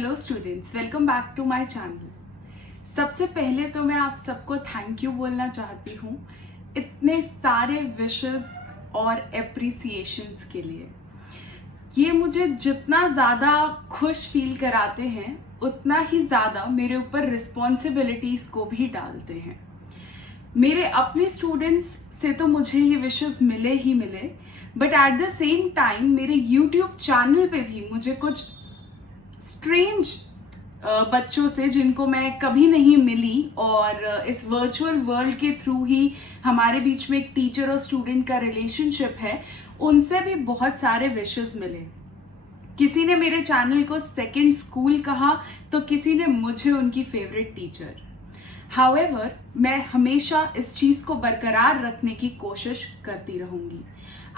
Hello students, welcome back to my channel. सबसे पहले तो मैं आप सबको थैंक यू बोलना चाहती हूँ इतने सारे विशेस और एप्रिसिएशंस के लिए। ये मुझे जितना ज़्यादा खुश फील कराते हैं उतना ही ज़्यादा मेरे ऊपर रिस्पॉन्सिबिलिटीज़ को भी डालते हैं। मेरे अपने स्टूडेंट्स से तो मुझे ये विशेस मिले ही मिले, but at the same time मेरे यूट्यूब चैनल पे भी मुझे कुछ स्ट्रेंज बच्चों से जिनको मैं कभी नहीं मिली और इस वर्चुअल वर्ल्ड के थ्रू ही हमारे बीच में एक टीचर और स्टूडेंट का रिलेशनशिप है, उनसे भी बहुत सारे विशेस मिले। किसी ने मेरे चैनल को सेकंड स्कूल कहा तो किसी ने मुझे उनकी फेवरेट टीचर। हाउएवर, मैं हमेशा इस चीज को बरकरार रखने की कोशिश करती रहूंगी।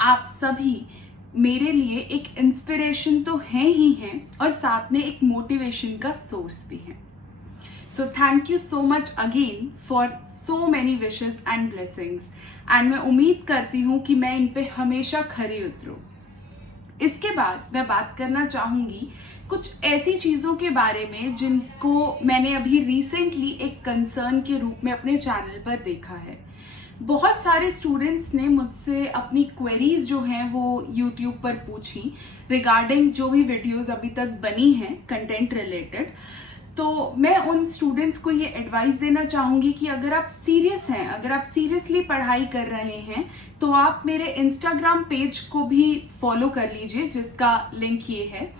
आप सभी मेरे लिए एक इंस्पिरेशन तो हैं ही हैं और साथ में एक मोटिवेशन का सोर्स भी हैं। So thank you so much again for so many wishes and blessings, and मैं उम्मीद करती हूँ कि मैं इन पे हमेशा खरी उतरूँ। इसके बाद मैं बात करना चाहूंगी कुछ ऐसी चीजों के बारे में जिनको मैंने अभी रिसेंटली एक कंसर्न के रूप में अपने चैनल पर देखा है। बहुत सारे स्टूडेंट्स ने मुझसे अपनी क्वेरीज जो हैं वो यूट्यूब पर पूछी रिगार्डिंग जो भी वीडियोस अभी तक बनी हैं कंटेंट रिलेटेड। तो मैं उन स्टूडेंट्स को ये एडवाइस देना चाहूंगी कि अगर आप सीरियस हैं, अगर आप सीरियसली पढ़ाई कर रहे हैं, तो आप मेरे इंस्टाग्राम पेज को भी फॉलो कर लीजिए, जिसका लिंक ये है।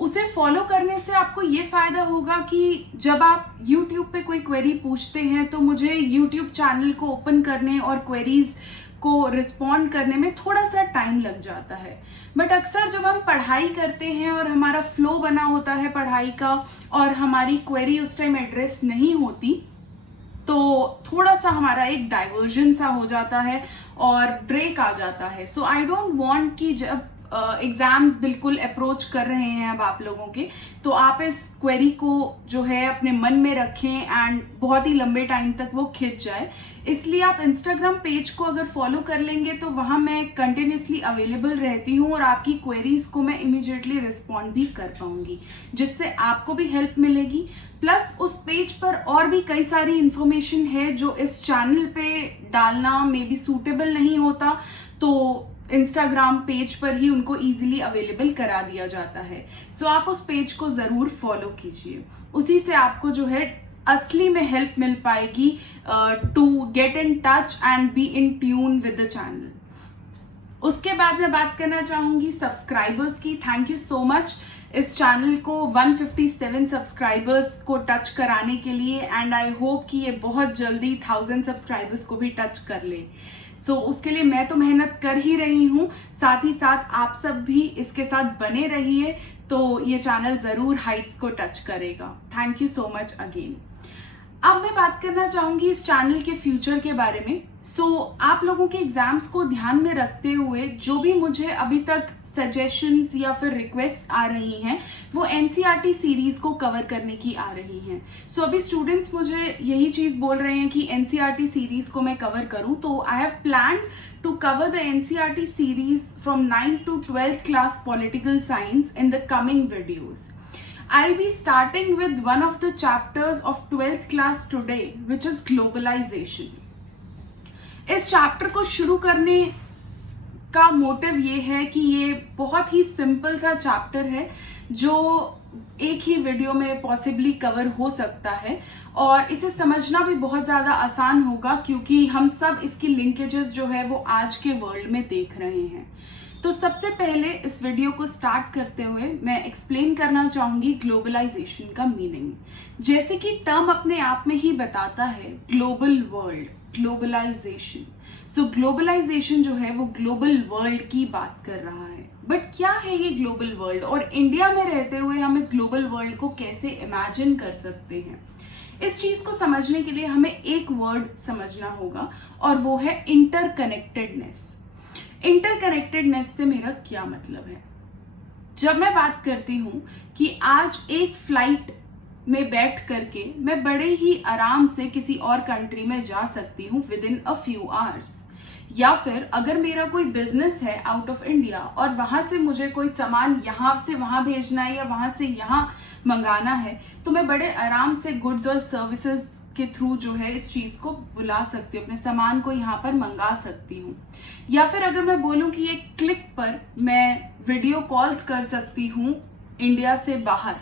उसे फॉलो करने से आपको ये फायदा होगा कि जब आप YouTube पे कोई क्वेरी पूछते हैं तो मुझे YouTube चैनल को ओपन करने और क्वेरीज को रिस्पॉन्ड करने में थोड़ा सा टाइम लग जाता है। बट अक्सर जब हम पढ़ाई करते हैं और हमारा फ्लो बना होता है पढ़ाई का और हमारी क्वेरी उस टाइम एड्रेस नहीं होती, तो थोड़ा सा हमारा एक डाइवर्जन सा हो जाता है और ब्रेक आ जाता है। सो आई डोंट वांट कि जब एग्जाम्स बिल्कुल अप्रोच कर रहे हैं अब आप लोगों के, तो आप इस क्वेरी को जो है अपने मन में रखें एंड बहुत ही लंबे टाइम तक वो खिंच जाए। इसलिए आप इंस्टाग्राम पेज को अगर फॉलो कर लेंगे तो वहां मैं कंटिन्यूसली अवेलेबल रहती हूँ और आपकी क्वेरीज को मैं इमीडिएटली रिस्पॉन्ड भी कर पाऊंगी, जिससे आपको भी हेल्प मिलेगी। प्लस उस पेज पर और भी कई सारी इंफॉर्मेशन है जो इस चैनल पे डालना मे बी सूटेबल नहीं होता, तो इंस्टाग्राम पेज पर ही उनको इजीली अवेलेबल करा दिया जाता है। सो आप उस पेज को जरूर फॉलो कीजिए, उसी से आपको जो है असली में हेल्प मिल पाएगी to get in touch and be in tune with the channel. उसके बाद मैं बात करना चाहूंगी सब्सक्राइबर्स की। थैंक यू सो मच इस चैनल को 157 सब्सक्राइबर्स को टच कराने के लिए, एंड आई होप कि ये बहुत जल्दी 1000 सब्सक्राइबर्स को भी टच कर ले। सो उसके लिए मैं तो मेहनत कर ही रही हूँ, साथ ही साथ आप सब भी इसके साथ बने रहिए, तो ये चैनल जरूर हाइट्स को टच करेगा। Thank you so much again. अब मैं बात करना चाहूंगी इस चैनल के फ्यूचर के बारे में। आप लोगों के एग्जाम्स को ध्यान में रखते हुए जो भी मुझे अभी तक सजेशंस या फिर रिक्वेस्ट आ रही हैं वो एनसीईआरटी सीरीज को कवर करने की आ रही हैं। अभी स्टूडेंट्स मुझे यही चीज बोल रहे हैं कि एनसीईआरटी सीरीज को मैं कवर करूं, तो I have planned to cover the NCERT series from 9th to 12th class political science in the coming videos. I'll be starting with one of the chapters of 12th class today, which is globalization. इस chapter को शुरू करने का motive ये है कि ये बहुत ही सिंपल सा चैप्टर है जो एक ही वीडियो में पॉसिबली कवर हो सकता है और इसे समझना भी बहुत ज़्यादा आसान होगा, क्योंकि हम सब इसकी लिंकेजेस जो है वो आज के वर्ल्ड में देख रहे हैं। तो सबसे पहले इस वीडियो को स्टार्ट करते हुए मैं एक्सप्लेन करना चाहूंगी ग्लोबलाइजेशन का मीनिंग। जैसे कि टर्म अपने आप में ही बताता है, ग्लोबल वर्ल्ड, ग्लोबलाइजेशन। ग्लोबलाइजेशन जो है वो ग्लोबल वर्ल्ड की बात कर रहा है। बट क्या है ये ग्लोबल वर्ल्ड, और इंडिया में रहते हुए हम इस ग्लोबल वर्ल्ड को कैसे इमेजिन कर सकते हैं? इस चीज को समझने के लिए हमें एक वर्ड समझना होगा और वो है इंटरकनेक्टेडनेस। इंटरकनेक्टेडनेस से मेरा क्या मतलब है? जब मैं बात करती हूं कि आज एक फ्लाइट में बैठ करके मैं बड़े ही आराम से किसी और कंट्री में जा सकती हूँ with in a few hours, या फिर अगर मेरा कोई बिजनेस है आउट ऑफ इंडिया और वहां से मुझे कोई सामान यहाँ से वहां भेजना है या वहां से यहाँ मंगाना है, तो मैं बड़े आराम से गुड्स और सर्विसेज के थ्रू जो है इस चीज को बुला सकती हूँ, अपने सामान को यहाँ पर मंगा सकती हूँ। या फिर अगर मैं बोलूँ कि एक क्लिक पर मैं वीडियो कॉल्स कर सकती हूँ इंडिया से बाहर,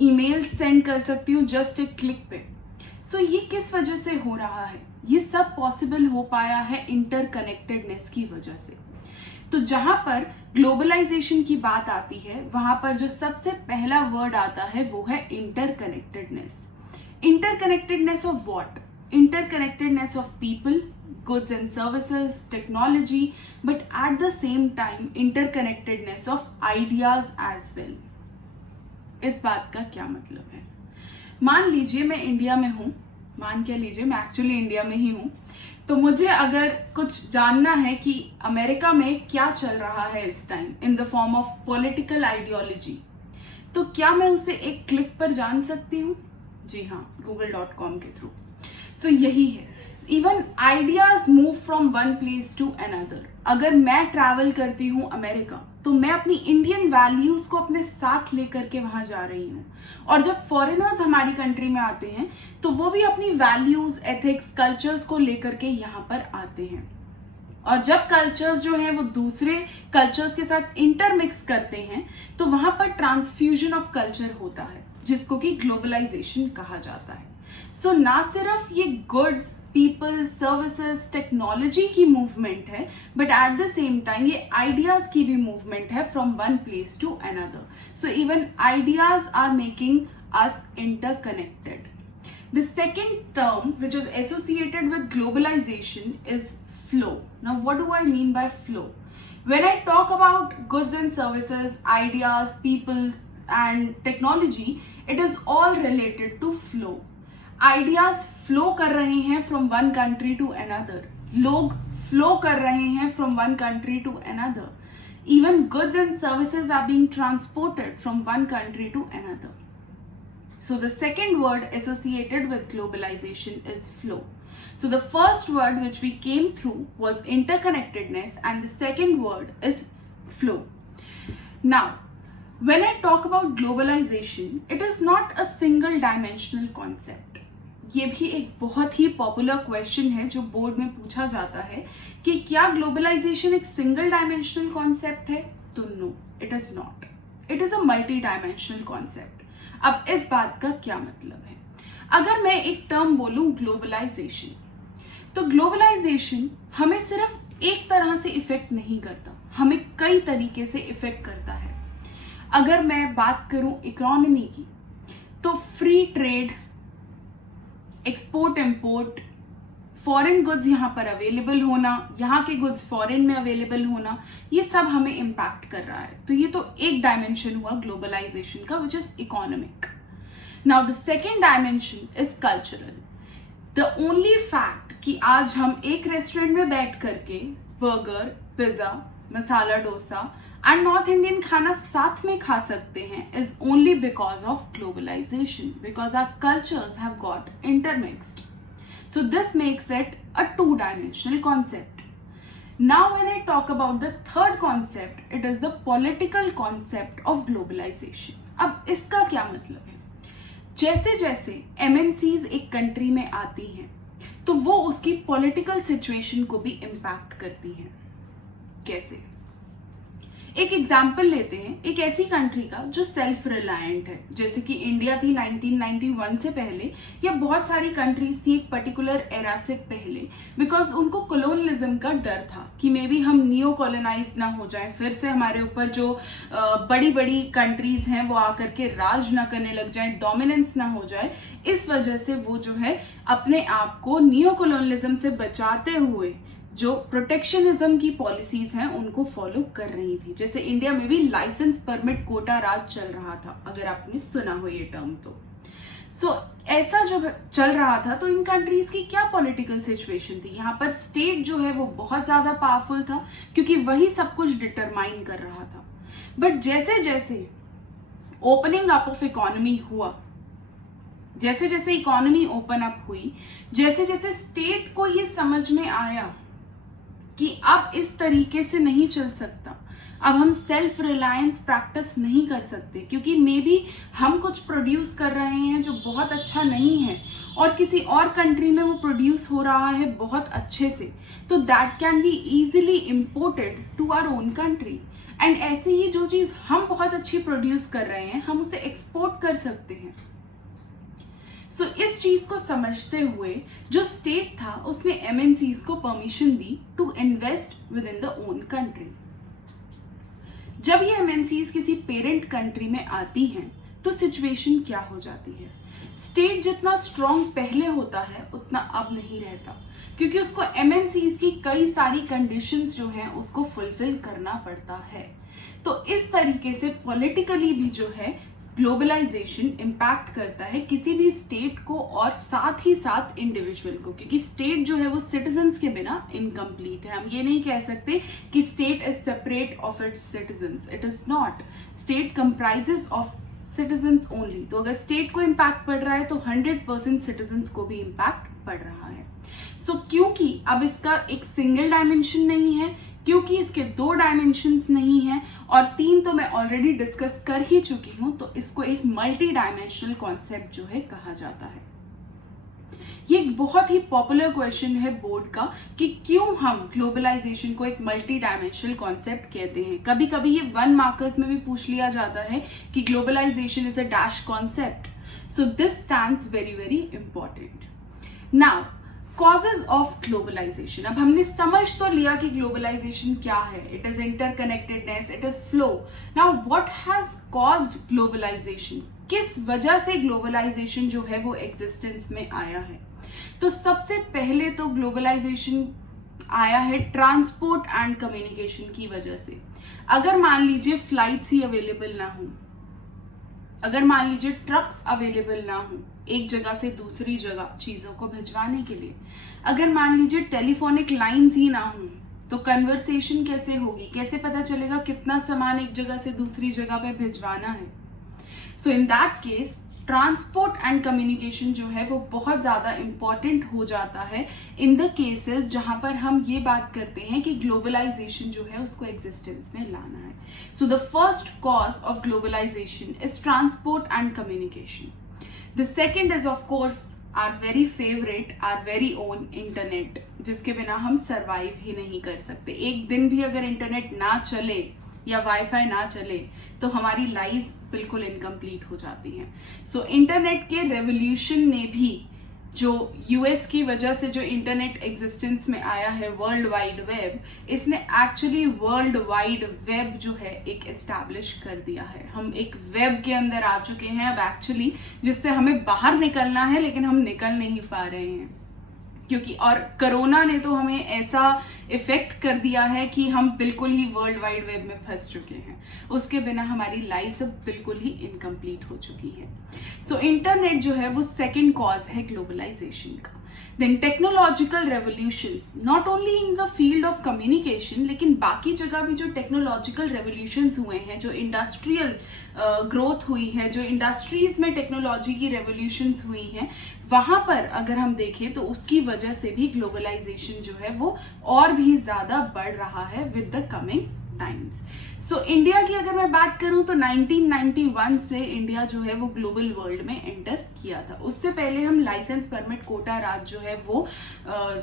ईमेल सेंड कर सकती हूँ जस्ट एक क्लिक पे। सो ये किस वजह से हो रहा है? ये सब पॉसिबल हो पाया है इंटरकनेक्टेडनेस की वजह से। तो जहां पर ग्लोबलाइजेशन की बात आती है, वहां पर जो सबसे पहला वर्ड आता है वो है interconnectedness. Interconnectedness of what? Interconnectedness of people, goods and services, technology, but at the same time interconnectedness of ideas as well। इस बात का क्या मतलब है? मान लीजिए मैं इंडिया में हूं, मान के लीजिए मैं एक्चुअली इंडिया में ही हूं, तो मुझे अगर कुछ जानना है कि अमेरिका में क्या चल रहा है इस time in the form of political ideology, तो क्या मैं उसे एक क्लिक पर जान सकती हूँ? जी हाँ, google.com के थ्रू। सो यही है, even ideas move from one place to another. अगर मैं ट्रैवल करती हूँ अमेरिका, तो मैं अपनी इंडियन वैल्यूज को अपने साथ लेकर के वहां जा रही हूँ। और जब फॉरेनर्स हमारी कंट्री में आते हैं, तो वो भी अपनी वैल्यूज, एथिक्स, कल्चर्स को लेकर के यहाँ पर आते हैं। और जब कल्चर्स जो हैं वो दूसरे कल्चर्स के साथ इंटरमिक्स करते हैं, तो वहां पर ट्रांसफ्यूजन ऑफ कल्चर होता है, जिसको कि ग्लोबलाइजेशन कहा जाता है। सो ना सिर्फ ये गुड्स, पीपल, सर्विसेज, टेक्नोलॉजी की मूवमेंट है, but at the same time ये आइडियाज की भी मूवमेंट है from one place to another. So even ideas are making us interconnected. The second term which is associated with globalization is flow. Now what do I mean by flow? When I talk about goods and services, ideas, peoples and technology, it is all related to flow. Ideas flow कर रहे हैं from one country to another, लोग flow कर रहे हैं from one country to another, even goods and services are being transported from one country to another. So the second word associated with globalization is flow. So the first word which we came through was interconnectedness and the second word is flow. Now, when I talk about globalization, it is not a single dimensional concept. ये भी एक बहुत ही popular question है जो board में पूछा जाता है कि क्या ग्लोबलाइजेशन एक सिंगल डायमेंशनल कॉन्सेप्ट है? तो no, it is not. It is a multi dimensional concept. अब इस बात का क्या मतलब है? अगर मैं एक टर्म बोलूं ग्लोबलाइजेशन, तो ग्लोबलाइजेशन हमें सिर्फ एक तरह से इफेक्ट नहीं करता, हमें कई तरीके से इफेक्ट करता है। अगर मैं बात करूं इकोनॉमी की, तो free trade, export import, foreign goods यहाँ पर अवेलेबल होना, यहाँ के गुड्स फॉरेन में अवेलेबल होना, ये सब हमें इम्पैक्ट कर रहा है। तो ये तो एक डायमेंशन हुआ ग्लोबलाइजेशन का, which is economic. Now the second dimension is cultural. The only fact कि आज हम एक रेस्टोरेंट में बैठ करके burger, pizza, masala dosa and north Indian खाना साथ में खा सकते हैं is only because of globalisation, because our cultures have got intermixed. So this makes it a two-dimensional concept. Now when I talk about the third concept, it is the political concept of globalization. अब इसका क्या मतलब है? जैसे जैसे MNCs एक country में आती हैं, तो वो उसकी पॉलिटिकल सिचुएशन को भी इम्पैक्ट करती हैं। कैसे? एक एग्जाम्पल लेते हैं एक ऐसी कंट्री का जो सेल्फ रिलायंट है, जैसे कि इंडिया थी 1991 से पहले, या बहुत सारी कंट्रीज थी एक पर्टिकुलर एरा से पहले, बिकॉज उनको कोलोनियलिज्म का डर था कि मे बी हम नियो कॉलोनाइज ना हो जाए, फिर से हमारे ऊपर जो बड़ी बड़ी कंट्रीज हैं वो आकर के राज ना करने लग जाए, डोमिनेंस ना हो जाए। इस वजह से वो जो है अपने आप को नियो कॉलोनियलिज्म से बचाते हुए जो प्रोटेक्शनिज्म की पॉलिसीज हैं उनको फॉलो कर रही थी। जैसे इंडिया में भी लाइसेंस परमिट कोटा राज चल रहा था, अगर आपने सुना हो ये टर्म तो। ऐसा जो चल रहा था, तो इन कंट्रीज की क्या पॉलिटिकल सिचुएशन थी? यहाँ पर स्टेट जो है वो बहुत ज्यादा पावरफुल था, क्योंकि वही सब कुछ डिटरमाइन कर रहा था। बट जैसे जैसे ओपनिंग अप ऑफ इकोनॉमी हुआ, जैसे जैसे इकोनॉमी ओपन अप हुई, जैसे जैसे स्टेट को ये समझ में आया कि अब इस तरीके से नहीं चल सकता, अब हम सेल्फ रिलायंस प्रैक्टिस नहीं कर सकते, क्योंकि मे बी हम कुछ प्रोड्यूस कर रहे हैं जो बहुत अच्छा नहीं है और किसी और कंट्री में वो प्रोड्यूस हो रहा है बहुत अच्छे से, तो that can be easily imported to our own country. And ऐसे ही जो चीज़ हम बहुत अच्छी प्रोड्यूस कर रहे हैं हम उसे एक्सपोर्ट कर सकते हैं। सो इस चीज को समझते हुए जो स्टेट था उसने एमएनसीज को परमिशन दी to invest with in the own country. जब ये एमएनसीज किसी पेरेंट कंट्री में आती हैं तो सिचुएशन क्या हो जाती है? स्टेट जितना स्ट्रॉन्ग पहले होता है उतना अब नहीं रहता, क्योंकि उसको एमएनसीज की कई सारी कंडीशंस जो हैं उसको फुलफिल करना पड़ता है। तो इस तरीके से पॉलिटिकली भी जो है ग्लोबलाइजेशन इम्पैक्ट करता है किसी भी स्टेट को और साथ ही साथ इंडिविजुअल को, क्योंकि स्टेट जो है वो सिटीजन्स के बिना इनकम्प्लीट है। हम ये नहीं कह सकते कि state is separate of its citizens, it is not. State comprises of citizens only. तो अगर स्टेट को इम्पैक्ट पड़ रहा है तो 100% सिटीजन्स को भी इम्पैक्ट पड़ रहा है। सो क्योंकि अब इसका एक सिंगल डायमेंशन नहीं है, क्योंकि इसके 2 डायमेंशंस नहीं हैं और 3 तो मैं ऑलरेडी डिस्कस कर ही चुकी हूं, तो इसको एक मल्टी डायमेंशनल कॉन्सेप्ट जो है कहा जाता है। ये एक बहुत ही पॉपुलर क्वेश्चन है बोर्ड का कि क्यों हम ग्लोबलाइजेशन को एक मल्टी डायमेंशनल कॉन्सेप्ट कहते हैं। कभी कभी ये 1 मार्कर्स में भी पूछ लिया जाता है कि globalisation is a dash concept. So this stands very very important. Now causes of globalisation. अब हमने समझ तो लिया कि ग्लोबलाइजेशन क्या है, it is interconnectedness, it is flow. Now what has caused globalisation? किस वजह से ग्लोबलाइजेशन जो है वो एग्जिस्टेंस में आया है? तो सबसे पहले तो ग्लोबलाइजेशन आया है ट्रांसपोर्ट एंड कम्युनिकेशन की वजह से। अगर मान लीजिए फ्लाइट्स ही अवेलेबल ना हो, अगर मान लीजिए ट्रक्स अवेलेबल ना हो एक जगह से दूसरी जगह चीजों को भिजवाने के लिए, अगर मान लीजिए टेलीफोनिक लाइंस ही ना हो, तो कन्वर्सेशन कैसे होगी? कैसे पता चलेगा कितना सामान एक जगह से दूसरी जगह पे भिजवाना है? So in that case transport and communication जो है वो बहुत ज्यादा इंपॉर्टेंट हो जाता है इन द केसेस जहां पर हम ये बात करते हैं कि ग्लोबलाइजेशन जो है उसको एग्जिस्टेंस में लाना है। So the first cause of globalisation is transport and communication. The second is of course our very favourite, our very own internet, जिसके बिना हम सर्वाइव ही नहीं कर सकते। एक दिन भी अगर इंटरनेट ना चले या वाईफाई ना चले तो हमारी लाइफ बिल्कुल इनकम्प्लीट हो जाती हैं। सो इंटरनेट के रेवोल्यूशन ने भी, जो यूएस की वजह से जो इंटरनेट एग्जिस्टेंस में आया है, वर्ल्ड वाइड वेब, इसने एक्चुअली वर्ल्ड वाइड वेब जो है एक एस्टैब्लिश कर दिया है। हम एक वेब के अंदर आ चुके हैं अब एक्चुअली, जिससे हमें बाहर निकलना है लेकिन हम निकल नहीं पा रहे हैं, क्योंकि और कोरोना ने तो हमें ऐसा इफेक्ट कर दिया है कि हम बिल्कुल ही वर्ल्ड वाइड वेब में फंस चुके हैं। उसके बिना हमारी लाइफ सब बिल्कुल ही इनकम्प्लीट हो चुकी है। सो इंटरनेट जो है वो सेकेंड कॉज है ग्लोबलाइजेशन का। Then technological revolutions, not only in the field of communication, लेकिन बाकी जगह भी जो टेक्नोलॉजिकल रेवोल्यूशंस हुए हैं, जो इंडस्ट्रियल ग्रोथ हुई है, जो इंडस्ट्रीज में टेक्नोलॉजी की रेवोल्यूशंस हुई हैं, वहां पर अगर हम देखें तो उसकी वजह से भी ग्लोबलाइजेशन जो है वो और भी ज्यादा बढ़ रहा है with the coming times. So India की अगर मैं बात करूं तो 1991 से इंडिया जो है वो ग्लोबल वर्ल्ड में एंटर किया था। उससे पहले हम लाइसेंस परमिट कोटा राज जो है वो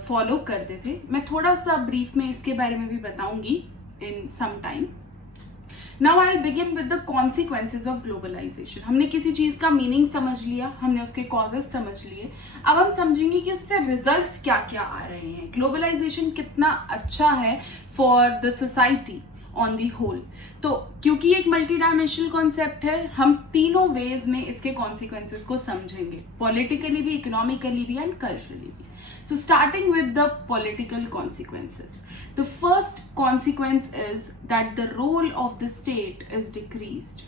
फॉलो करते थे। मैं थोड़ा सा ब्रीफ में इसके बारे में भी बताऊंगी in some time. Now I will begin with the consequences of globalisation. हमने किसी चीज का मीनिंग समझ लिया, हमने उसके कॉजेस समझ लिए, अब हम समझेंगे कि उससे रिजल्ट्स क्या क्या आ रहे हैं। ग्लोबलाइजेशन कितना अच्छा है for the society on the whole. तो क्योंकि एक मल्टी डायमेंशनल कॉन्सेप्ट है, हम तीनों वेज में इसके कॉन्सिक्वेंसेस को समझेंगे, पॉलिटिकली भी, इकोनॉमिकली भी एंड कल्चरली भी। So starting with the political consequences. The first consequence is that the role of the state is decreased.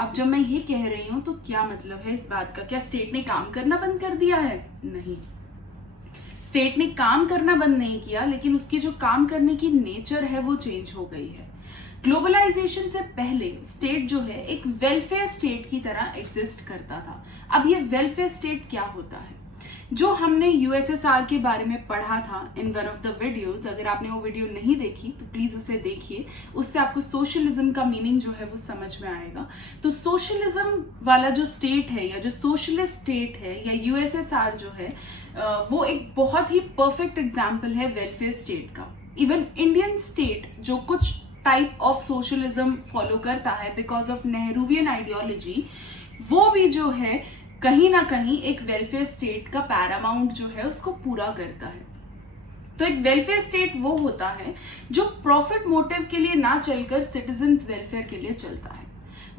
अब जब मैं ये कह रही हूं तो क्या मतलब है इस बात का? क्या स्टेट ने काम करना बंद कर दिया है? नहीं, स्टेट ने काम करना बंद नहीं किया, लेकिन उसकी जो काम करने की नेचर है वो चेंज हो गई है। ग्लोबलाइजेशन से पहले स्टेट जो है एक वेलफेयर स्टेट की तरह एग्जिस्ट करता था। अब ये वेलफेयर स्टेट क्या होता है? जो हमने यूएसएसआर के बारे में पढ़ा था in one of the videos, अगर आपने वो वीडियो नहीं देखी तो प्लीज उसे देखिए, उससे आपको सोशलिज्म का मीनिंग जो है वो समझ में आएगा। तो सोशलिज्म वाला जो स्टेट है या जो सोशलिस्ट स्टेट है या यूएसएसआर जो है वो एक बहुत ही परफेक्ट एग्जाम्पल है वेलफेयर स्टेट का। इवन इंडियन स्टेट जो कुछ टाइप ऑफ सोशलिज्म फॉलो करता है बिकॉज ऑफ नेहरूवियन आइडियोलॉजी, वो भी जो है कहीं ना कहीं एक वेलफेयर स्टेट का पैरामाउंट जो है उसको पूरा करता है। तो एक वेलफेयर स्टेट वो होता है जो प्रॉफिट मोटिव के लिए ना चलकर सिटीजन्स वेलफेयर के लिए चलता है।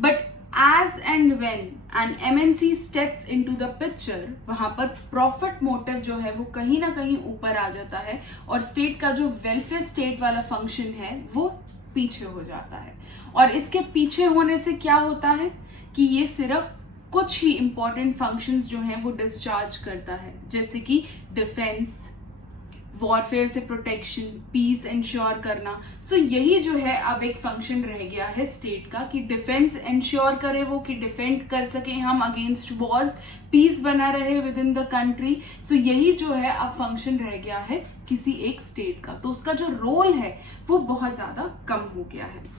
But as and when an MNC steps into the picture, वहां पर प्रॉफिट मोटिव जो है वो कहीं ना कहीं ऊपर आ जाता है और स्टेट का जो वेलफेयर स्टेट वाला फंक्शन है वो पीछे हो जाता है। और इसके पीछे होने से क्या होता है कि ये सिर्फ कुछ ही इंपॉर्टेंट फंक्शंस जो हैं वो डिस्चार्ज करता है, जैसे कि डिफेंस, वॉरफेयर से प्रोटेक्शन, पीस इंश्योर करना। सो यही जो है अब एक फंक्शन रह गया है स्टेट का कि डिफेंस इंश्योर करे वो, कि डिफेंड कर सके हम अगेंस्ट वॉर्स, पीस बना रहे विद इन द कंट्री। सो यही जो है अब फंक्शन रह गया है किसी एक स्टेट का। तो उसका जो रोल है वो बहुत ज्यादा कम हो गया है।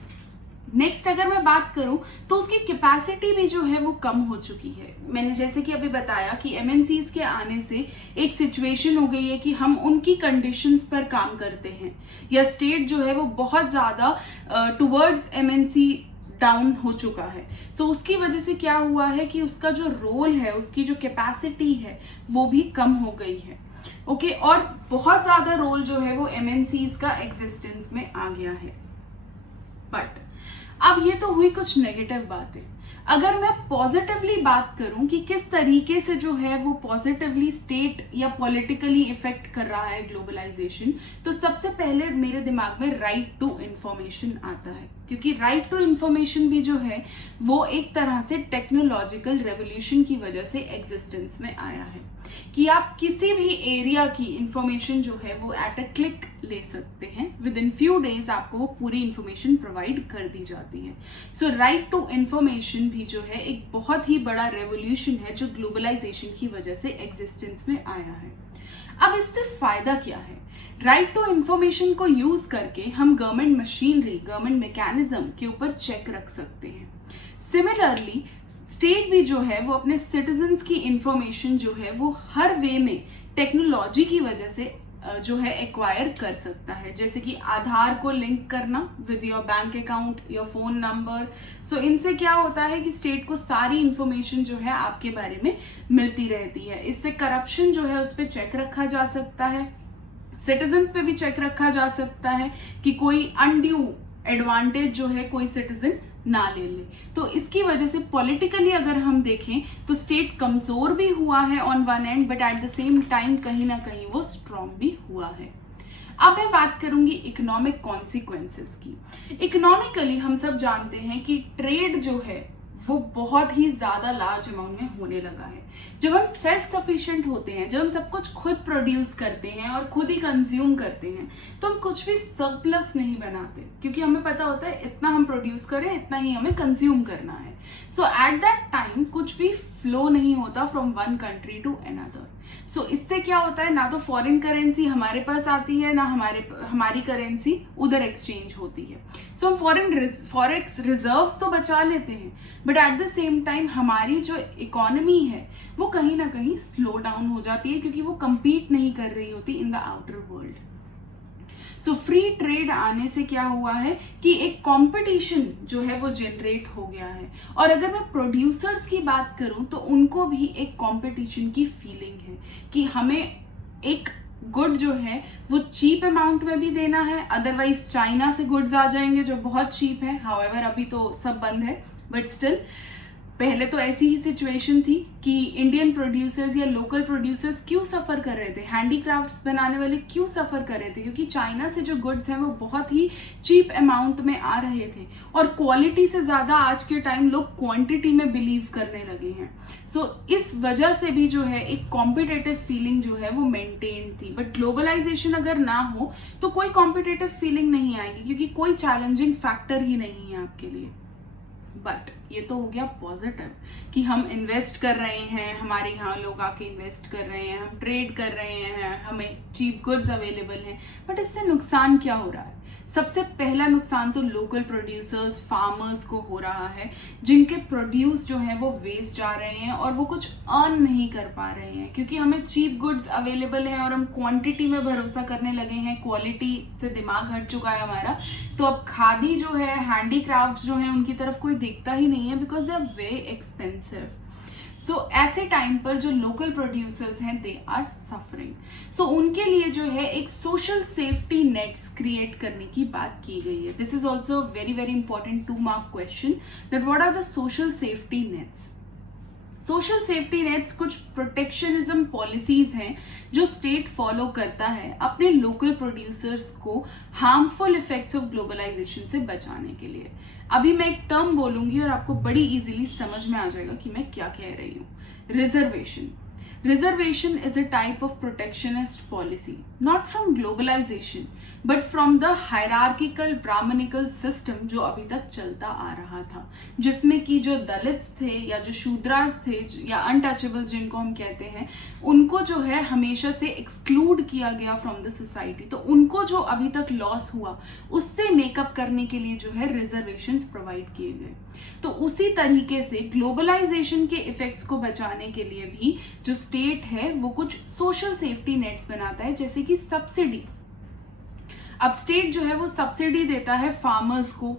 नेक्स्ट अगर मैं बात करूं तो उसकी कैपेसिटी भी जो है वो कम हो चुकी है। मैंने जैसे कि अभी बताया कि एमएनसीज के आने से एक सिचुएशन हो गई है कि हम उनकी कंडीशंस पर काम करते हैं, या स्टेट जो है वो बहुत ज्यादा टुवर्ड्स एमएनसी डाउन हो चुका है। सो उसकी वजह से क्या हुआ है कि उसका जो रोल है, उसकी जो कैपेसिटी है वो भी कम हो गई है। ओके, और बहुत ज्यादा रोल जो है वो एमएनसीज का एग्जिस्टेंस में आ गया है। बट अब ये तो हुई कुछ नेगेटिव बातें। अगर मैं पॉजिटिवली बात करूं कि किस तरीके से जो है वो पॉजिटिवली स्टेट या पॉलिटिकली इफेक्ट कर रहा है ग्लोबलाइजेशन, तो सबसे पहले मेरे दिमाग में राइट टू इंफॉर्मेशन आता है, क्योंकि राइट टू इंफॉर्मेशन भी जो है वो एक तरह से टेक्नोलॉजिकल रेवोल्यूशन की वजह से एग्जिस्टेंस में आया है कि आप किसी भी एरिया की इंफॉर्मेशन जो है वो एट अ क्लिक ले सकते हैं। विद इन फ्यू डेज आपको वो पूरी इंफॉर्मेशन प्रोवाइड कर दी जाती है। सो राइट टू इंफॉर्मेशन भी जो है एक बहुत ही बड़ा रेवोल्यूशन है जो ग्लोबलाइजेशन की वजह से एग्जिस्टेंस में आया है। अब इससे फायदा क्या है? राइट टू इंफॉर्मेशन को यूज करके हम गवर्नमेंट मशीनरी, गवर्नमेंट मैकेनिज्म के ऊपर चेक रख सकते हैं। सिमिलरली स्टेट भी जो है वो अपने सिटीजन्स की इंफॉर्मेशन जो है वो हर वे में टेक्नोलॉजी की वजह से जो है एक्वायर कर सकता है, जैसे कि आधार को लिंक करना with your bank account, your phone number. So इनसे क्या होता है कि स्टेट को सारी इंफॉर्मेशन जो है आपके बारे में मिलती रहती है। इससे करप्शन जो है उस पर चेक रखा जा सकता है, सिटीजन्स पे भी चेक रखा जा सकता है कि कोई अनड्यू एडवांटेज जो है कोई सिटीजन ना ले ले। तो इसकी वजह से पॉलिटिकली अगर हम देखें तो स्टेट कमजोर भी हुआ है on one and, but at the same time कहीं ना कहीं वो स्ट्रॉन्ग भी हुआ है। अब मैं बात करूंगी इकोनॉमिक कॉन्सिक्वेंसेस की। इकोनॉमिकली हम सब जानते हैं कि ट्रेड जो है वो बहुत ही ज्यादा लार्ज अमाउंट में होने लगा है। जब हम सेल्फ सफिशिएंट होते हैं, जब हम सब कुछ खुद प्रोड्यूस करते हैं और खुद ही कंज्यूम करते हैं, तो हम कुछ भी सरप्लस नहीं बनाते, क्योंकि हमें पता होता है इतना हम प्रोड्यूस करें इतना ही हमें कंज्यूम करना है। सो एट दैट टाइम कुछ भी फ्लो नहीं होता from one country to another. So इससे क्या होता है, ना तो फॉरेन करेंसी हमारे पास आती है, ना हमारी करेंसी उधर एक्सचेंज होती है। सो हम फॉरेक्स रिजर्व्स तो बचा लेते हैं, but at the same time हमारी जो इकोनॉमी है वो कहीं ना कहीं स्लो डाउन हो जाती है, क्योंकि वो कंपीट नहीं कर रही होती in the outer world. So free trade आने से क्या हुआ है कि एक कंपटीशन जो है वो जनरेट हो गया है। और अगर मैं प्रोड्यूसर्स की बात करूं तो उनको भी एक कंपटीशन की फीलिंग है कि हमें एक गुड जो है वो चीप अमाउंट में भी देना है, अदरवाइज चाइना से गुड्स आ जाएंगे जो बहुत चीप है। हाउएवर अभी तो सब बंद है, बट स्टिल पहले तो ऐसी ही सिचुएशन थी कि इंडियन प्रोड्यूसर्स या लोकल प्रोड्यूसर्स क्यों सफर कर रहे थे, हैंडीक्राफ्ट्स बनाने वाले क्यों सफर कर रहे थे, क्योंकि चाइना से जो गुड्स हैं वो बहुत ही चीप अमाउंट में आ रहे थे और क्वालिटी से ज्यादा आज के टाइम लोग क्वांटिटी में बिलीव करने लगे हैं। सो इस वजह से भी जो है एक कॉम्पिटेटिव फीलिंग जो है वो मेंटेन थी। बट ग्लोबलाइजेशन अगर ना हो तो कोई कॉम्पिटेटिव फीलिंग नहीं आएगी, क्योंकि कोई चैलेंजिंग फैक्टर ही नहीं है आपके लिए। बट ये तो हो गया पॉजिटिव कि हम इन्वेस्ट कर रहे हैं, हमारे यहाँ लोग आके इन्वेस्ट कर रहे हैं, हम ट्रेड कर रहे हैं, हमें चीप गुड्स अवेलेबल हैं। बट इससे नुकसान क्या हो रहा है? सबसे पहला नुकसान तो लोकल प्रोड्यूसर्स, फार्मर्स को हो रहा है, जिनके प्रोड्यूस जो है वो वेस्ट जा रहे हैं और वो कुछ अर्न नहीं कर पा रहे हैं, क्योंकि हमें चीप गुड्स अवेलेबल हैं और हम क्वांटिटी में भरोसा करने लगे हैं, क्वालिटी से दिमाग हट चुका है हमारा। तो अब खादी जो है, हैंडीक्राफ्ट्स जो है, उनकी तरफ कोई देखता ही नहीं है, because they are very expensive. So ऐसे टाइम पर जो लोकल प्रोड्यूसर्स हैं दे आर सफरिंग। सो उनके लिए जो है एक सोशल सेफ्टी नेट्स क्रिएट करने की बात की गई है। This is also very very important 2 mark question, that what are the social safety nets. Social safety nets कुछ प्रोटेक्शनिज्म पॉलिसीज हैं जो स्टेट फॉलो करता है अपने लोकल प्रोड्यूसर्स को हार्मफुल इफेक्ट्स ऑफ ग्लोबलाइजेशन से बचाने के लिए। अभी मैं एक टर्म बोलूंगी और आपको बड़ी इजीली समझ में आ जाएगा कि मैं क्या कह रही हूँ। Reservation. Reservation is a type of protectionist policy, not from globalization, but from the hierarchical Brahmanical system जो अभी तक चलता आ रहा था, जिसमें कि जो दलित्स थे या जो शूद्रास थे या अनटचेबल्स जिनको हम कहते हैं, उनको जो है हमेशा से एक्सक्लूड किया गया फ्रॉम द सोसाइटी। तो उनको जो अभी तक लॉस हुआ उससे मेकअप करने के लिए जो है रिजर्वेशंस प्रोवाइड किए गए। तो उसी तरीके से ग्लोबलाइजेशन के इफेक्ट्स को बचाने के लिए भी जो स्टेट है वो कुछ सोशल सेफ्टी नेट्स बनाता है, जैसे कि सब्सिडी। अब स्टेट जो है वो सब्सिडी देता है फार्मर्स को,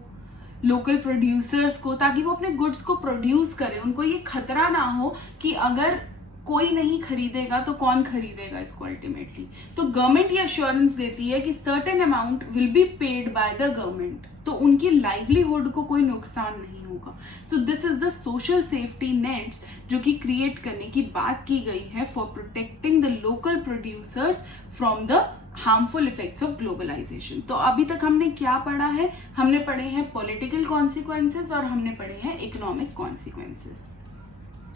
लोकल प्रोड्यूसर्स को, ताकि वो अपने गुड्स को प्रोड्यूस करें। उनको ये खतरा ना हो कि अगर कोई नहीं खरीदेगा तो कौन खरीदेगा इसको अल्टीमेटली। तो गवर्नमेंट ये अश्योरेंस देती है कि certain amount will be paid by the government, तो उनकी लाइवलीहुड को कोई नुकसान नहीं होगा। So this is the social safety nets जो कि क्रिएट करने की बात की गई है for protecting the local producers from the harmful effects of globalisation. तो अभी तक हमने क्या पढ़ा है? हमने पढ़े हैं पॉलिटिकल कॉन्सिक्वेंसेस और हमने पढ़े हैं इकोनॉमिक कॉन्सिक्वेंसेस।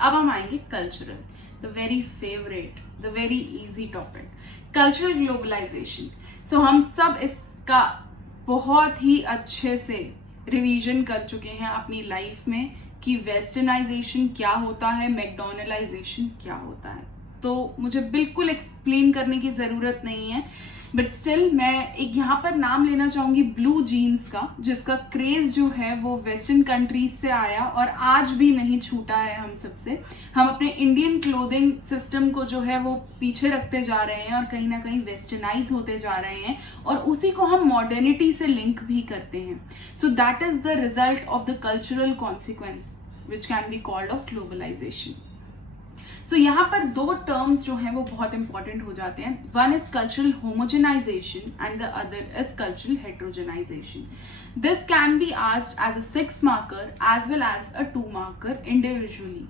अब हम आएंगे cultural, the very favourite, the very easy topic, cultural globalisation. So हम सब इसका बहुत ही अच्छे से रिवीजन कर चुके हैं अपनी लाइफ में कि वेस्टर्नाइजेशन क्या होता है, मैकडोनलाइजेशन क्या होता है। तो मुझे बिल्कुल एक्सप्लेन करने की जरूरत नहीं है, बट स्टिल मैं एक यहाँ पर नाम लेना चाहूंगी ब्लू जीन्स का, जिसका क्रेज जो है वो वेस्टर्न कंट्रीज से आया और आज भी नहीं छूटा है हम सबसे। हम अपने इंडियन क्लोथिंग सिस्टम को जो है वो पीछे रखते जा रहे हैं और कहीं ना कहीं वेस्टर्नाइज होते जा रहे हैं और उसी को हम मॉडर्निटी से लिंक भी करते हैं। So that is the result of the cultural consequence which can be called of globalisation. So यहाँ पर 2 टर्म्स जो हैं वो बहुत इंपॉर्टेंट हो जाते हैं। One is cultural homogenisation and the other is cultural heterogenisation. This can be asked as a 6 marker as well as a 2 marker individually.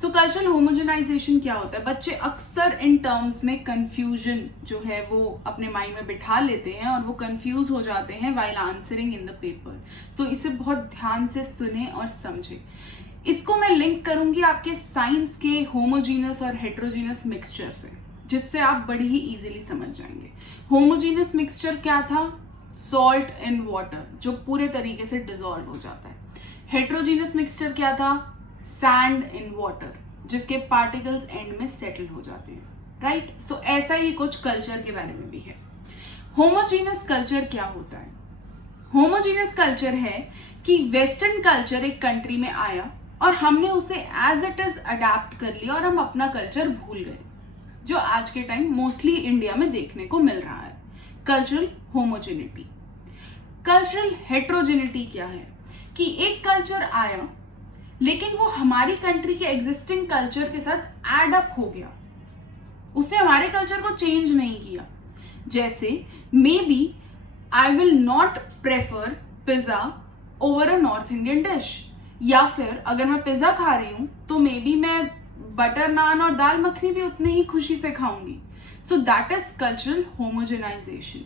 So cultural homogenisation क्या होता है? बच्चे अक्सर इन टर्म्स में कंफ्यूजन जो है वो अपने माइंड में बिठा लेते हैं और वो कंफ्यूज हो जाते हैं while answering in the paper. तो इसे बहुत ध्यान से सुने और समझे। इसको मैं लिंक करूंगी आपके साइंस के होमोजीनस और हेट्रोजीनस मिक्सचर से, जिससे आप बड़ी ही इजीली समझ जाएंगे। होमोजीनस मिक्सचर क्या था? सॉल्ट इन वाटर, जो पूरे तरीके से डिसॉल्व हो जाता है। हेट्रोजीनस मिक्सचर क्या था? सैंड इन वाटर, जिसके पार्टिकल्स एंड में सेटल हो जाते हैं, राइट? सो ऐसा ही कुछ कल्चर के बारे में भी है। होमोजीनस कल्चर क्या होता है? होमोजीनस कल्चर है कि वेस्टर्न कल्चर एक कंट्री में आया और हमने उसे एज इट इज अडेप्ट कर लिया और हम अपना कल्चर भूल गए, जो आज के टाइम मोस्टली इंडिया में देखने को मिल रहा है। Cultural homogeneity. कल्चरल हेट्रोजेनिटी क्या है? कि एक कल्चर आया लेकिन वो हमारी कंट्री के एग्जिस्टिंग कल्चर के साथ एड अप हो गया, उसने हमारे कल्चर को चेंज नहीं किया। जैसे maybe I will not prefer pizza over a north Indian dish, या फिर अगर मैं पिज्जा खा रही हूं तो मे बी मैं बटर नान और दाल मखनी भी उतनी ही खुशी से खाऊंगी। So that is cultural homogenisation,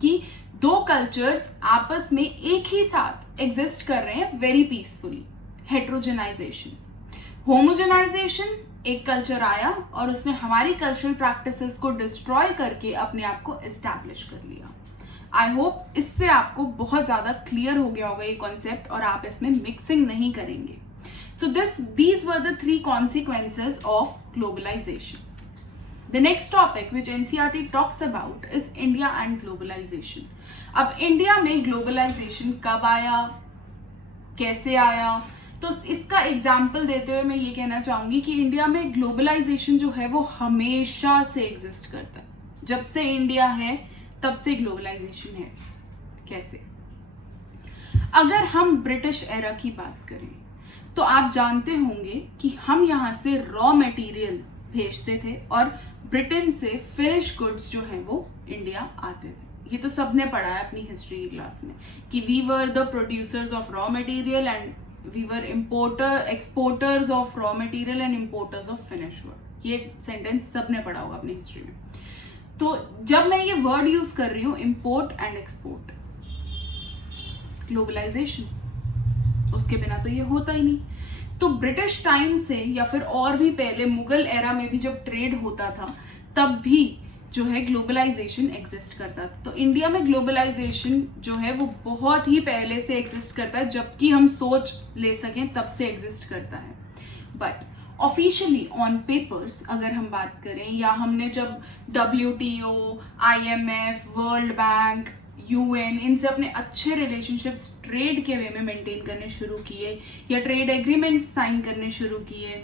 कि 2 कल्चर्स आपस में एक ही साथ एग्जिस्ट कर रहे हैं वेरी पीसफुली। हेट्रोजेनाइजेशन। होमोजेनाइजेशन, एक कल्चर आया और उसने हमारी कल्चरल प्रैक्टिसेस को डिस्ट्रॉय करके अपने आप को एस्टैब्लिश कर लिया। आई होप इससे आपको बहुत ज़्यादा क्लियर हो गया होगा ये कॉन्सेप्ट और आप इसमें मिक्सिंग नहीं करेंगे. So these were the 3 consequences of globalization. The next topic which NCERT talks about is India and globalization. अब इंडिया में ग्लोबलाइजेशन कब आया, कैसे आया, तो इसका एग्जाम्पल देते हुए मैं ये कहना चाहूंगी कि इंडिया में ग्लोबलाइजेशन जो है वो हमेशा से एग्जिस्ट करता है. जब से इंडिया है तब से ग्लोबलाइजेशन है. कैसे? अगर हम ब्रिटिश एरा की बात करें तो आप जानते होंगे कि हम यहाँ से रॉ मटेरियल भेजते थे और ब्रिटेन से फिनिश गुड्स जो है वो इंडिया आते थे. ये तो सबने पढ़ा है अपनी हिस्ट्री की क्लास में कि we were the producers of raw material and we were exporters of raw material and importers of finish good. ये सेंटेंस सबने पढ़ा होगा अपनी हिस्ट्री में. तो जब मैं ये वर्ड यूज कर रही हूँ इम्पोर्ट एंड एक्सपोर्ट, ग्लोबलाइजेशन, उसके बिना तो ये होता ही नहीं. तो ब्रिटिश टाइम से या फिर और भी पहले मुगल एरा में भी जब ट्रेड होता था तब भी जो है ग्लोबलाइजेशन एग्जिस्ट करता था. तो इंडिया में ग्लोबलाइजेशन जो है वो बहुत ही पहले से एग्जिस्ट करता है, जबकि हम सोच ले सकें तब से एग्जिस्ट करता है. बट ऑफिशियली ऑन पेपर्स अगर हम बात करें या हमने जब WTO, IMF, world bank, UN इनसे अपने अच्छे रिलेशनशिप्स ट्रेड के वे में मेंटेन करने शुरू किए या ट्रेड एग्रीमेंट्स साइन करने शुरू किए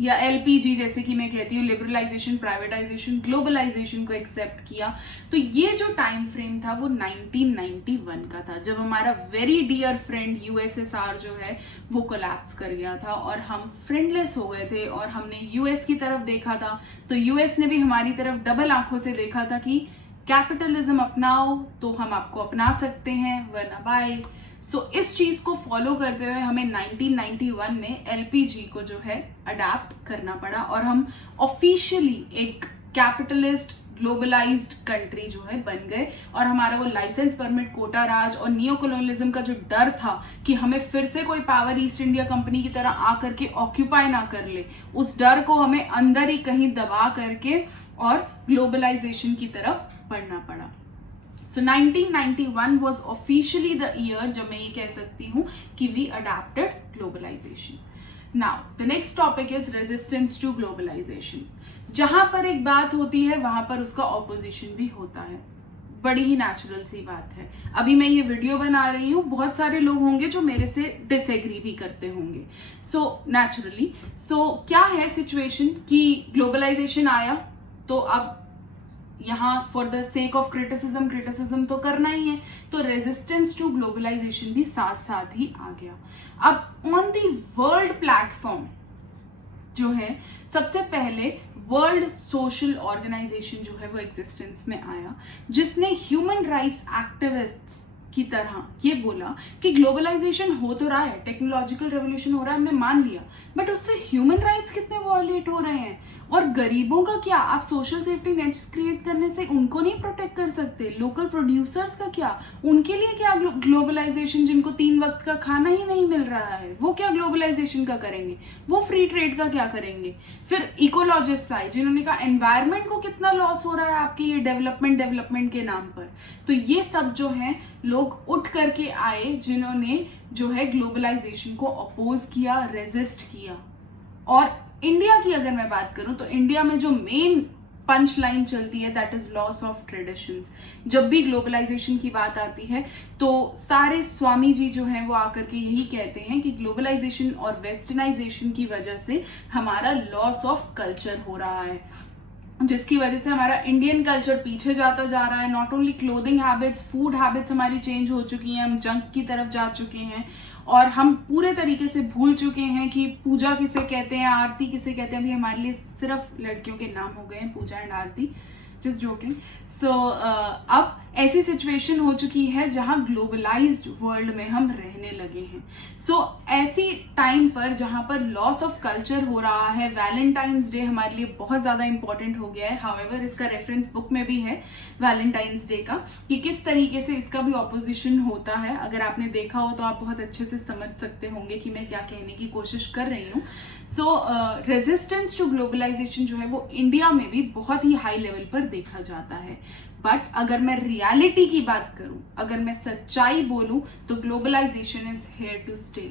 या LPG जैसे कि मैं कहती हूँ लिबरलाइजेशन, प्राइवेटाइजेशन, ग्लोबलाइजेशन को एक्सेप्ट किया, तो ये जो टाइम फ्रेम था वो 1991 का था जब हमारा वेरी डियर फ्रेंड USSR जो है वो कोलैप्स कर गया था और हम फ्रेंडलेस हो गए थे और हमने US की तरफ देखा था. तो US ने भी हमारी तरफ डबल आंखों से देखा था कि कैपिटलिज्म अपनाओ तो हम आपको अपना सकते हैं वरना बाय. सो इस चीज को फॉलो करते हुए हमें 1991 में LPG को जो है अडेप्ट करना पड़ा और हम ऑफिशियली एक कैपिटलिस्ट ग्लोबलाइज्ड कंट्री जो है बन गए. और हमारा वो लाइसेंस परमिट, कोटा राज और नियो कॉलोनियलिज्म का जो डर था कि हमें फिर से कोई पावर ईस्ट इंडिया कंपनी की तरह आकर के ऑक्यूपाई ना कर ले, उस डर को हमें अंदर ही कहीं दबा करके और ग्लोबलाइजेशन की तरफ बढ़ना पड़ा. So 1991 was officially the year जब मैं ये कह सकती हूँ कि we adapted globalization. Now the next topic is resistance to globalization. जहां पर एक बात होती है वहां पर उसका opposition भी होता है. बड़ी ही नेचुरल सी बात है. अभी मैं ये वीडियो बना रही हूँ, बहुत सारे लोग होंगे जो मेरे से डिसएग्री भी करते होंगे. सो नेचुरली क्या है सिचुएशन कि ग्लोबलाइजेशन आया तो अब यहाँ for the sake of criticism तो करना ही है, तो रेजिस्टेंस टू ग्लोबलाइजेशन भी साथ साथ ही आ गया. अब ऑन द वर्ल्ड प्लेटफॉर्म जो है सबसे पहले वर्ल्ड सोशल ऑर्गेनाइजेशन जो है वो एग्जिस्टेंस में आया, जिसने ह्यूमन राइट्स एक्टिविस्ट्स की तरह ये बोला कि ग्लोबलाइजेशन हो तो रहा है, टेक्नोलॉजिकल रेवोल्यूशन हो रहा है, हमने मान लिया, बट उससे ह्यूमन राइट्स कितने वायलेट हो रहे हैं. और गरीबों का क्या, आप सोशल सेफ्टी नेट्स क्रिएट करने से उनको नहीं प्रोटेक्ट कर सकते. लोकल प्रोड्यूसर्स का क्या, उनके लिए क्या ग्लोबलाइजेशन, जिनको 3 वक्त का खाना ही नहीं मिल रहा है, वो क्या ग्लोबलाइजेशन का करेंगे, वो फ्री ट्रेड का क्या करेंगे. फिर इकोलॉजिस्ट आए जिन्होंने कहा एनवायरमेंट को कितना लॉस हो रहा है आपके ये डेवलपमेंट के नाम पर. तो ये सब जो है लोग उठ करके आए जिन्होंने जो है ग्लोबलाइजेशन को अपोज किया, रेजिस्ट किया. और इंडिया की अगर मैं बात करूं तो इंडिया में जो मेन पंच लाइन चलती है that is loss of traditions. जब भी ग्लोबलाइजेशन की बात आती है तो सारे स्वामी जी जो हैं वो आकर के यही कहते हैं कि ग्लोबलाइजेशन और वेस्टर्नाइजेशन की वजह से हमारा लॉस ऑफ कल्चर हो रहा है, जिसकी वजह से हमारा इंडियन कल्चर पीछे जाता जा रहा है. Not only clothing habits, food habits हमारी चेंज हो चुकी हैं, हम जंक की तरफ जा चुके हैं और हम पूरे तरीके से भूल चुके हैं कि पूजा किसे कहते हैं, आरती किसे कहते हैं. अभी हमारे लिए सिर्फ लड़कियों के नाम हो गए हैं Puja and Aarti. Just joking. So अब ऐसी सिचुएशन हो चुकी है जहां ग्लोबलाइज्ड वर्ल्ड में हम रहने लगे हैं. सो ऐसी टाइम पर जहां पर लॉस ऑफ कल्चर हो रहा है, वैलेंटाइंस डे हमारे लिए बहुत ज्यादा इंपॉर्टेंट हो गया है. हाउएवर इसका रेफरेंस बुक में भी है वैलेंटाइंस डे का, कि किस तरीके से इसका भी ऑपोजिशन होता है. अगर आपने देखा हो तो आप बहुत अच्छे से समझ सकते होंगे कि मैं क्या कहने की कोशिश कर रही हूँ. सो रेजिस्टेंस टू ग्लोबलाइजेशन जो है वो इंडिया में भी बहुत ही हाई लेवल पर देखा जाता है. बट अगर मैं रियलिटी की बात करूं, अगर मैं सच्चाई बोलूं, तो globalisation is here to stay.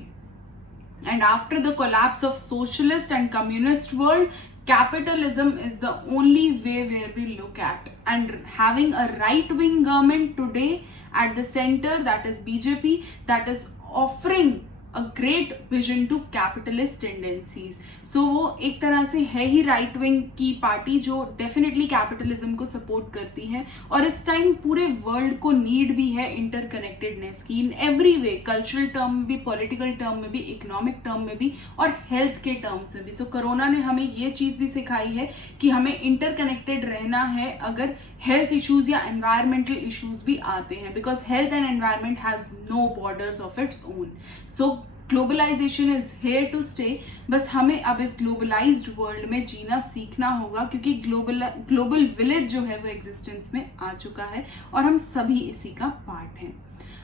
And after the collapse of socialist and communist world, capitalism is the only way where we look at. And having a right-wing government today at the center, that is BJP, that is offering a great vision to capitalist tendencies. So वो एक तरह से है ही right wing की party जो definitely capitalism को support करती है, और इस टाइम पूरे वर्ल्ड को नीड भी है इंटरकनेक्टेडनेस की in every way, cultural term में भी, पॉलिटिकल टर्म में भी, इकोनॉमिक टर्म में भी, और हेल्थ के टर्म्स में भी. सो कोरोना ने हमें ये चीज भी सिखाई है कि हमें इंटरकनेक्टेड रहना है अगर हेल्थ इश्यूज या एनवायरमेंटल इश्यूज भी आते हैं, because health and environment has no borders of its own. So globalisation is here to stay. बस हमें अब इस ग्लोबलाइज्ड वर्ल्ड में जीना सीखना होगा, क्योंकि ग्लोबल विलेज जो है वो एग्जिस्टेंस में आ चुका है और हम सभी इसी का पार्ट हैं.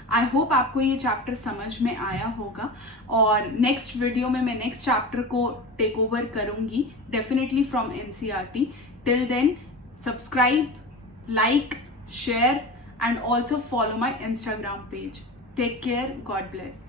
आई होप आपको ये चैप्टर समझ में आया होगा, और नेक्स्ट वीडियो में मैं नेक्स्ट चैप्टर को टेक ओवर करूंगी, definitely from NCERT. Till then subscribe, like, share, and also follow my Instagram page. Take care. God bless.